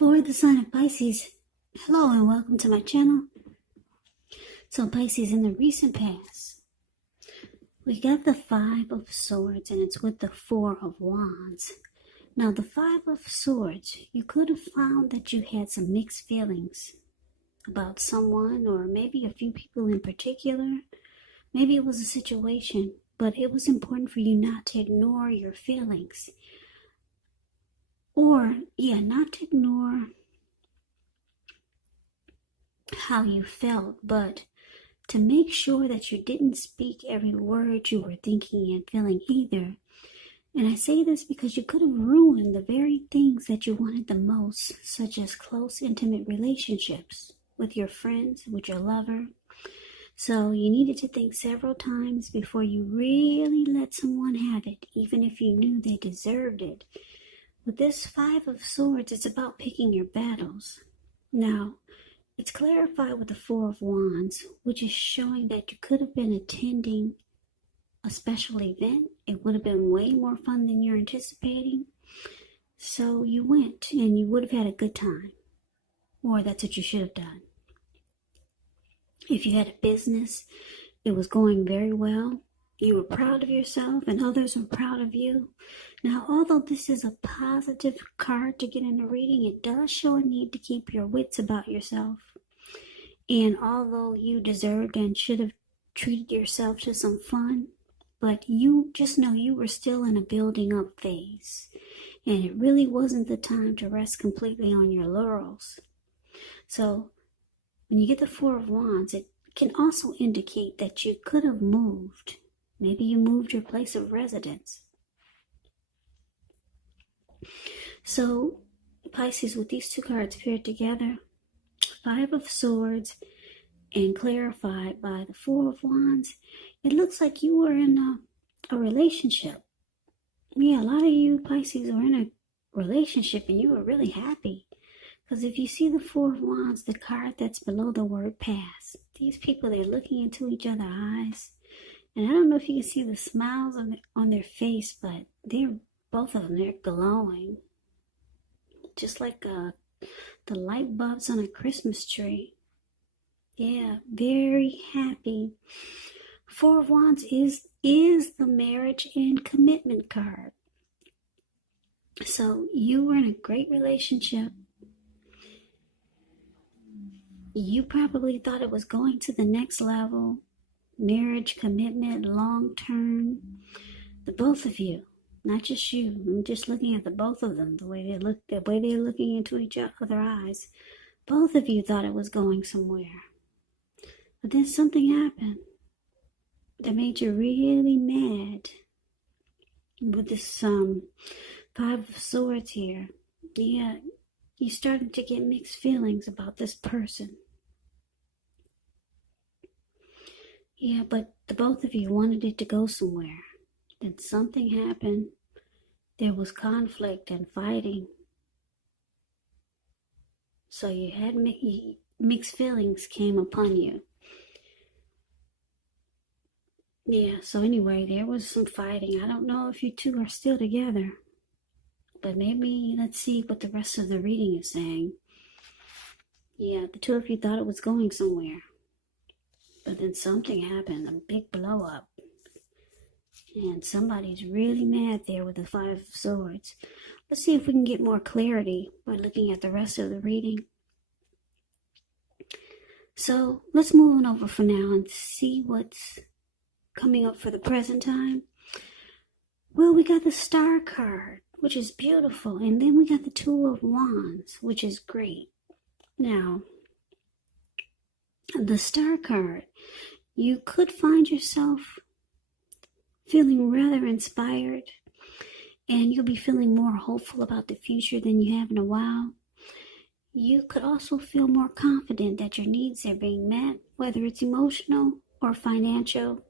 For the sign of Pisces, hello and welcome to my channel. So Pisces, in the recent past, we got the Five of Swords and it's with the Four of Wands. Now the Five of Swords, you could have found that you had some mixed feelings about someone or maybe a few people in particular. Maybe it was a situation, but it was important for you not to ignore your feelings. Not to ignore how you felt, but to make sure that you didn't speak every word you were thinking and feeling either. And I say this because you could have ruined the very things that you wanted the most, such as close, intimate relationships with your friends, with your lover. So you needed to think several times before you really let someone have it, even if you knew they deserved it. With this Five of Swords, it's about picking your battles. Now, it's clarified with the Four of Wands, which is showing that you could have been attending a special event. It would have been way more fun than you're anticipating. So you went and you would have had a good time. Or that's what you should have done. If you had a business, it was going very well. You were proud of yourself and others were proud of you. Now, although this is a positive card to get in the reading, it does show a need to keep your wits about yourself. And although you deserved and should have treated yourself to some fun, but you just know you were still in a building up phase. And it really wasn't the time to rest completely on your laurels. So when you get the Four of Wands, it can also indicate that you could have moved. Maybe you moved your place of residence. So, Pisces, with these two cards paired together, Five of Swords and clarified by the Four of Wands, it looks like you were in a relationship. Yeah, a lot of you Pisces were in a relationship and you were really happy. Because if you see the Four of Wands, the card that's below the word pass, these people, they're looking into each other's eyes. And I don't know if you can see the smiles on their face, but both of them, they're glowing. Just like the light bulbs on a Christmas tree. Yeah, very happy. Four of Wands is the marriage and commitment card. So you were in a great relationship. You probably thought it was going to the next level. Marriage, commitment, long term. The both of you, not just you. I'm just looking at the both of them, the way they're looking into each other's eyes. Both of you thought it was going somewhere. But then something happened that made you really mad. With this Five of Swords here. Yeah, you started to get mixed feelings about this person. Yeah, but the both of you wanted it to go somewhere. Then something happened. There was conflict and fighting. So you had mixed feelings came upon you. Yeah, so anyway, there was some fighting. I don't know if you two are still together. But maybe let's see what the rest of the reading is saying. Yeah, the two of you thought it was going somewhere. But then something happened, a big blow up. And somebody's really mad there with the Five of Swords. Let's see if we can get more clarity by looking at the rest of the reading. So let's move on over for now and see what's coming up for the present time. Well, we got the Star card, which is beautiful. And then we got the Two of Wands, which is great. Now, the Star card, you could find yourself feeling rather inspired, and you'll be feeling more hopeful about the future than you have in a while. You could also feel more confident that your needs are being met, whether it's emotional or financial,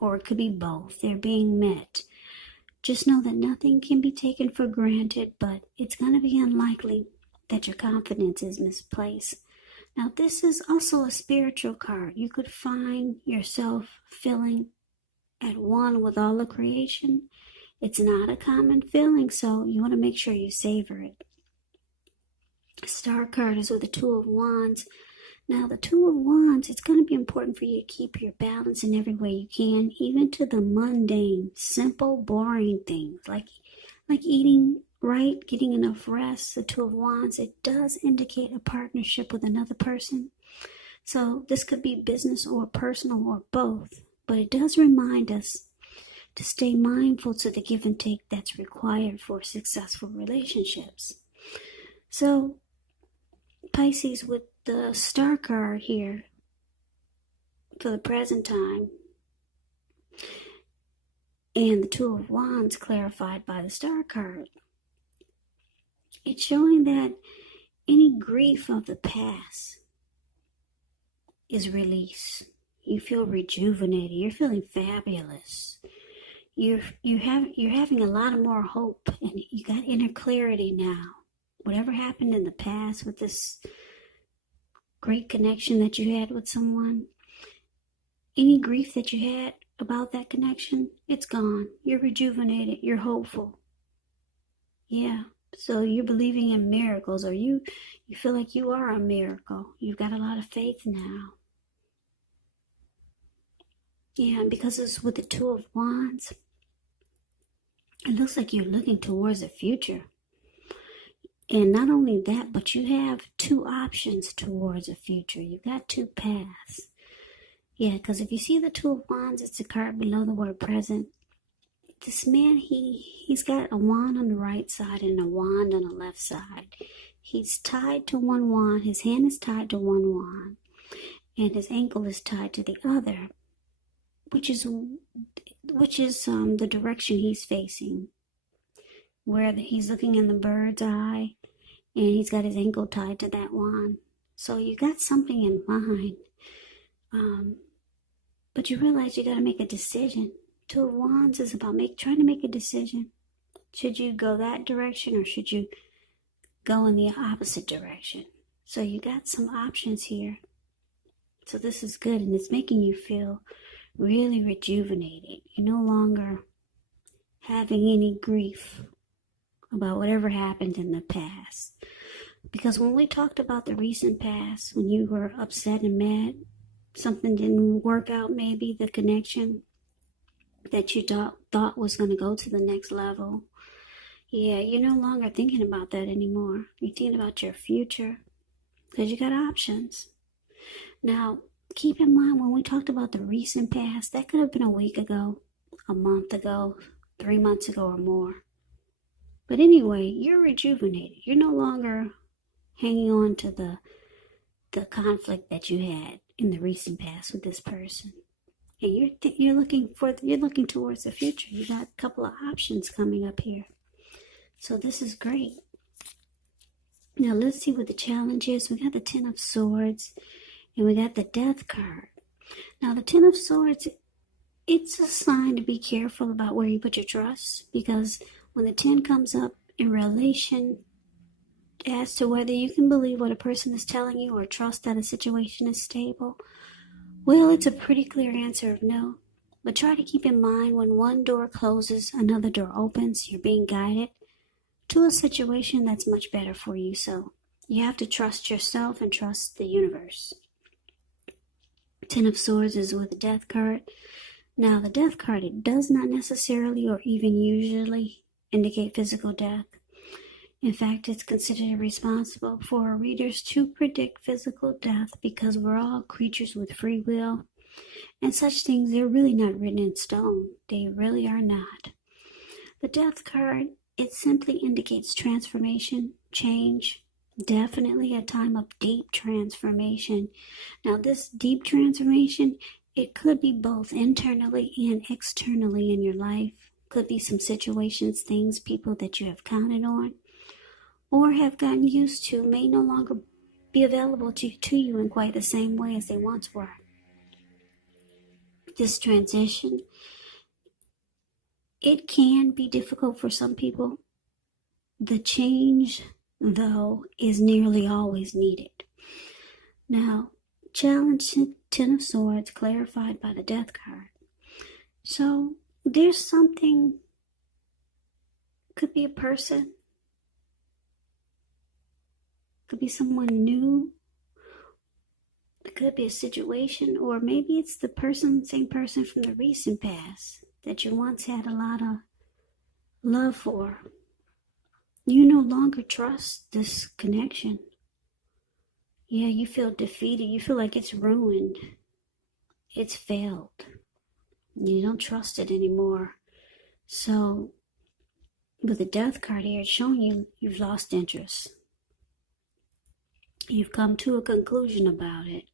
or it could be both. They're being met. Just know that nothing can be taken for granted, but it's going to be unlikely that your confidence is misplaced. Now, this is also a spiritual card. You could find yourself feeling at one with all of creation. It's not a common feeling, so you want to make sure you savor it. Star card is with the Two of Wands. Now, the Two of Wands, it's going to be important for you to keep your balance in every way you can, even to the mundane, simple, boring things like eating right, getting enough rest. The Two of Wands, it does indicate a partnership with another person. So this could be business or personal or both, but it does remind us to stay mindful to the give and take that's required for successful relationships. So Pisces, with the Star card here for the present time, and the Two of Wands clarified by the Star card, it's showing that any grief of the past is released. You feel rejuvenated. You're feeling fabulous. You're having a lot of more hope, and you got inner clarity now. Whatever happened in the past with this great connection that you had with someone, any grief that you had about that connection, it's gone. You're rejuvenated. You're hopeful. Yeah. So you're believing in miracles, or you feel like you are a miracle. You've got a lot of faith now. Yeah, and because it's with the Two of Wands, it looks like you're looking towards the future. And not only that, but you have two options towards the future. You've got two paths. Yeah, because if you see the Two of Wands, it's a card below the word present. This man, he's got a wand on the right side and a wand on the left side. He's tied to one wand. His hand is tied to one wand, and his ankle is tied to the other, which is the direction he's facing, where he's looking in the bird's eye, and he's got his ankle tied to that wand. So you got something in mind, but you realize you got to make a decision. Two of Wands is about trying to make a decision. Should you go that direction, or should you go in the opposite direction? So you got some options here. So this is good, and it's making you feel really rejuvenated. You're no longer having any grief about whatever happened in the past. Because when we talked about the recent past, when you were upset and mad, something didn't work out, maybe the connection that you thought was going to go to the next level. Yeah, you're no longer thinking about that anymore. You're thinking about your future, because you got options. Now, keep in mind, when we talked about the recent past, that could have been a week ago, a month ago, 3 months ago, or more. But anyway, you're rejuvenated. You're no longer hanging on to the conflict that you had in the recent past with this person. And you're looking towards the future. You got a couple of options coming up here. So this is great. Now let's see what the challenge is. We got the Ten of Swords, and we got the Death card. Now the Ten of Swords, it's a sign to be careful about where you put your trust, because when the 10 comes up in relation as to whether you can believe what a person is telling you or trust that a situation is stable, well, it's a pretty clear answer of no. But try to keep in mind, when one door closes, another door opens. You're being guided to a situation that's much better for you. So you have to trust yourself and trust the universe. Ten of Swords is with the Death card. Now, the Death card, it does not necessarily or even usually indicate physical death. In fact, it's considered irresponsible for our readers to predict physical death, because we're all creatures with free will, and such things, they're really not written in stone. They really are not. The Death card, it simply indicates transformation, change, definitely a time of deep transformation. Now, this deep transformation, it could be both internally and externally in your life. Could be some situations, things, people that you have counted on or have gotten used to may no longer be available to you in quite the same way as they once were. This transition, it can be difficult for some people. The change, though, is nearly always needed. Now, challenge Ten of Swords clarified by the Death card. So there's something, could be a person, Could be someone new. It could be a situation, or maybe it's the same person from the recent past that you once had a lot of love for. You no longer trust this connection. Yeah, you feel defeated. You feel like it's ruined. It's failed. You don't trust it anymore. So, with the death card here, it's showing you've lost interest. You've come to a conclusion about it.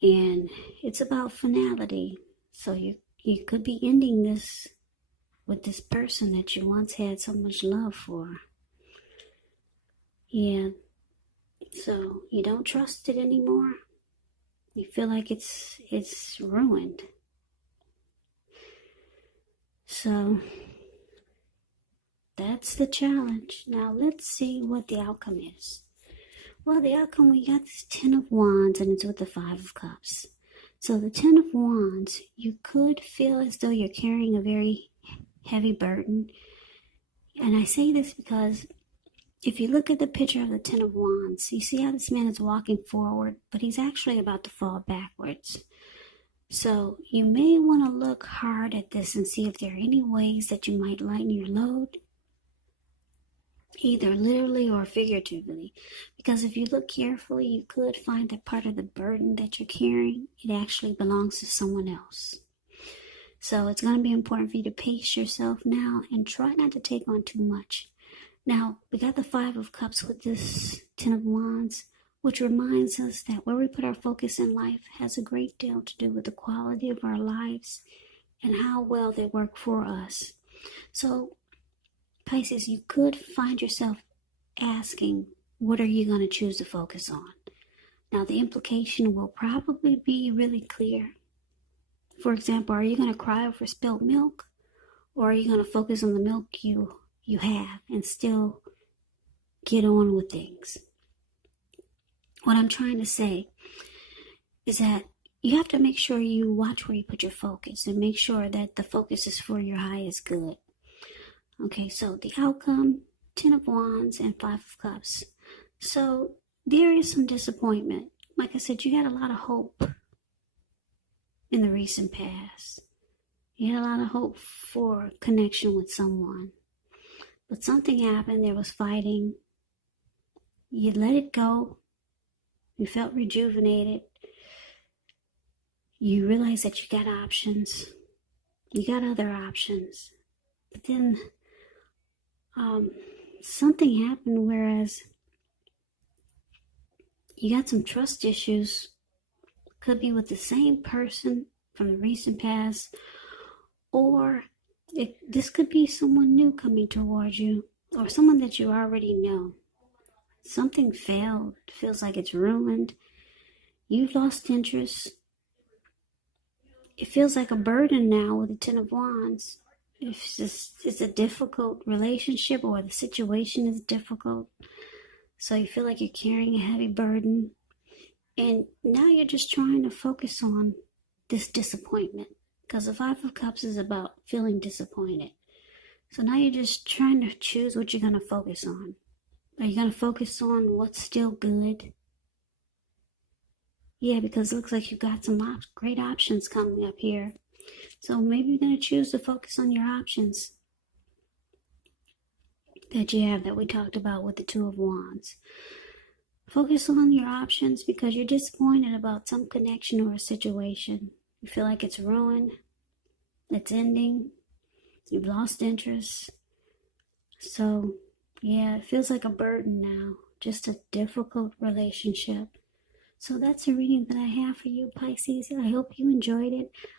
And it's about finality. So you could be ending this with this person that you once had so much love for. Yeah. So you don't trust it anymore. You feel like it's ruined. So that's the challenge. Now let's see what the outcome is. Well, the outcome, we got this 10 of Wands, and it's with the 5 of Cups. So the 10 of Wands, you could feel as though you're carrying a very heavy burden. And I say this because if you look at the picture of the 10 of Wands, you see how this man is walking forward, but he's actually about to fall backwards. So you may want to look hard at this and see if there are any ways that you might lighten your load, either literally or figuratively. Because if you look carefully, you could find that part of the burden that you're carrying, it actually belongs to someone else. So it's going to be important for you to pace yourself now and try not to take on too much. Now, we got the 5 of Cups with this 10 of Wands, which reminds us that where we put our focus in life has a great deal to do with the quality of our lives and how well they work for us. So, Pisces, you could find yourself asking, what are you going to choose to focus on? Now, the implication will probably be really clear. For example, are you going to cry over spilled milk? Or are you going to focus on the milk you have and still get on with things? What I'm trying to say is that you have to make sure you watch where you put your focus and make sure that the focus is for your highest good. Okay, so the outcome, 10 of Wands and 5 of Cups. So there is some disappointment. Like I said, you had a lot of hope in the recent past. You had a lot of hope for connection with someone. But something happened. There was fighting. You let it go. You felt rejuvenated. You realized that you got options. You got other options. But then something happened, whereas you got some trust issues. Could be with the same person from the recent past, or this could be someone new coming towards you, or someone that you already know. Something failed. It feels like it's ruined. You've lost interest. It feels like a burden now with the 10 of Wands. It's a difficult relationship, or the situation is difficult. So you feel like you're carrying a heavy burden. And now you're just trying to focus on this disappointment. Because the 5 of Cups is about feeling disappointed. So now you're just trying to choose what you're going to focus on. Are you going to focus on what's still good? Yeah, because it looks like you've got some great options coming up here. So maybe you're going to choose to focus on your options that you have, that we talked about with the 2 of Wands. Focus on your options because you're disappointed about some connection or a situation. You feel like it's ruined. It's ending. You've lost interest. So, yeah, it feels like a burden now. Just a difficult relationship. So that's a reading that I have for you, Pisces. I hope you enjoyed it.